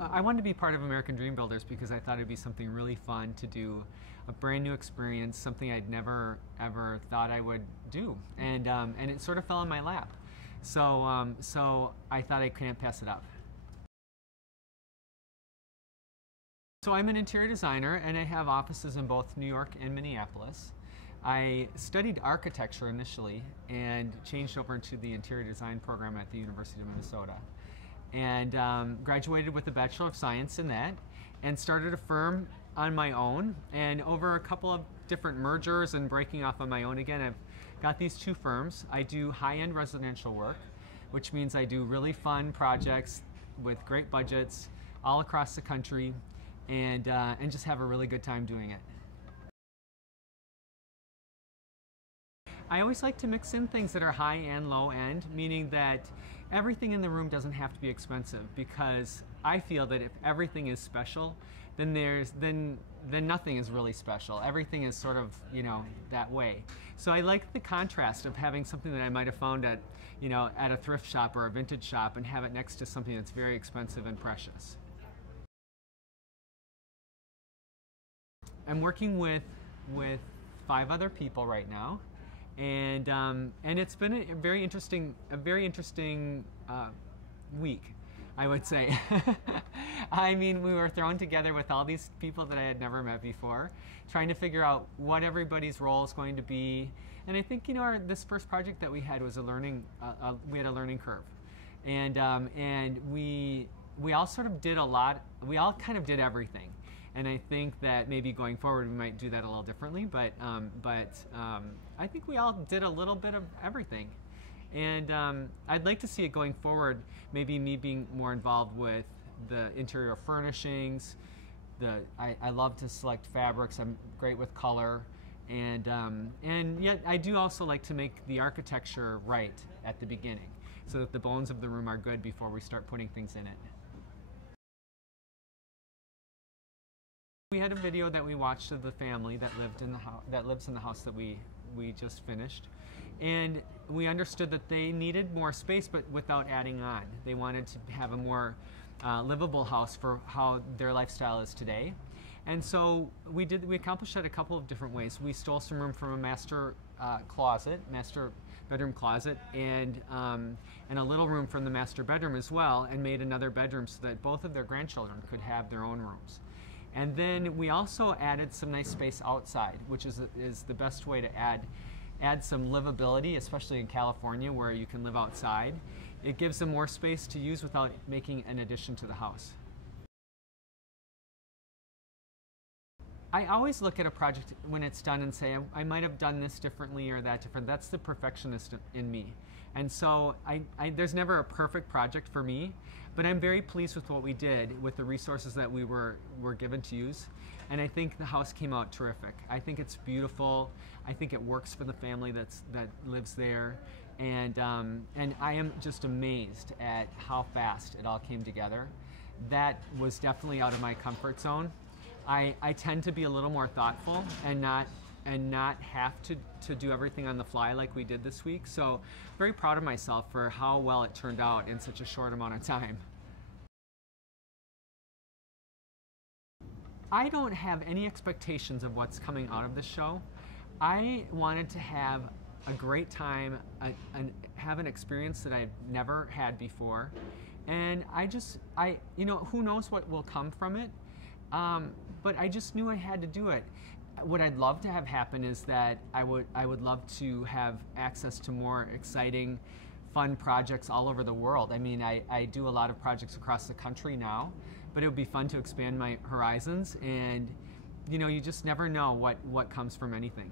I wanted to be part of American Dream Builders because I thought it'd be something really fun to do, a brand new experience, something I'd never ever thought I would do, and it sort of fell in my lap. So I thought I couldn't pass it up. So I'm an interior designer, and I have offices in both New York and Minneapolis. I studied architecture initially and changed over to the interior design program at the University of Minnesota. And graduated with a Bachelor of Science in that, and started a firm on my own. And over a couple of different mergers and breaking off on my own again, I've got these two firms. I do high-end residential work, which means I do really fun projects with great budgets all across the country, and just have a really good time doing it. I always like to mix in things that are high and low end, meaning that everything in the room doesn't have to be expensive, because I feel that if everything is special, then nothing is really special. Everything is sort of, that way. So I like the contrast of having something that I might have found at, at a thrift shop or a vintage shop, and have it next to something that's very expensive and precious. I'm working with 5 other people right now. And it's been a very interesting week, I would say. I mean, we were thrown together with all these people that I had never met before, trying to figure out what everybody's role is going to be. And I think this first project that we had was we had a learning curve, and we all sort of did a lot. We all kind of did everything. And I think that maybe going forward we might do that a little differently, but I think we all did a little bit of everything. And I'd like to see it going forward, maybe me being more involved with the interior furnishings. I love to select fabrics. I'm great with color. And yet I do also like to make the architecture right at the beginning, so that the bones of the room are good before we start putting things in it. We had a video that we watched of the family that lives in the house that we just finished, and we understood that they needed more space, but without adding on. They wanted to have a more livable house for how their lifestyle is today, and so we accomplished that a couple of different ways. We stole some room from a master bedroom closet, and a little room from the master bedroom as well, and made another bedroom so that both of their grandchildren could have their own rooms. And then we also added some nice space outside, which is the best way to add some livability, especially in California where you can live outside. It gives them more space to use without making an addition to the house. I always look at a project when it's done and say, I might have done this differently or that different. That's the perfectionist in me. And so there's never a perfect project for me, but I'm very pleased with what we did with the resources that we were given to use. And I think the house came out terrific. I think it's beautiful. I think it works for the family that lives there. And I am just amazed at how fast it all came together. That was definitely out of my comfort zone. I tend to be a little more thoughtful and not have to do everything on the fly like we did this week. So very proud of myself for how well it turned out in such a short amount of time. I don't have any expectations of what's coming out of this show. I wanted to have a great time, have an experience that I've never had before. And who knows what will come from it. But I just knew I had to do it. What I'd love to have happen is that I would love to have access to more exciting, fun projects all over the world. I mean, I do a lot of projects across the country now, but it would be fun to expand my horizons, and you just never know what comes from anything.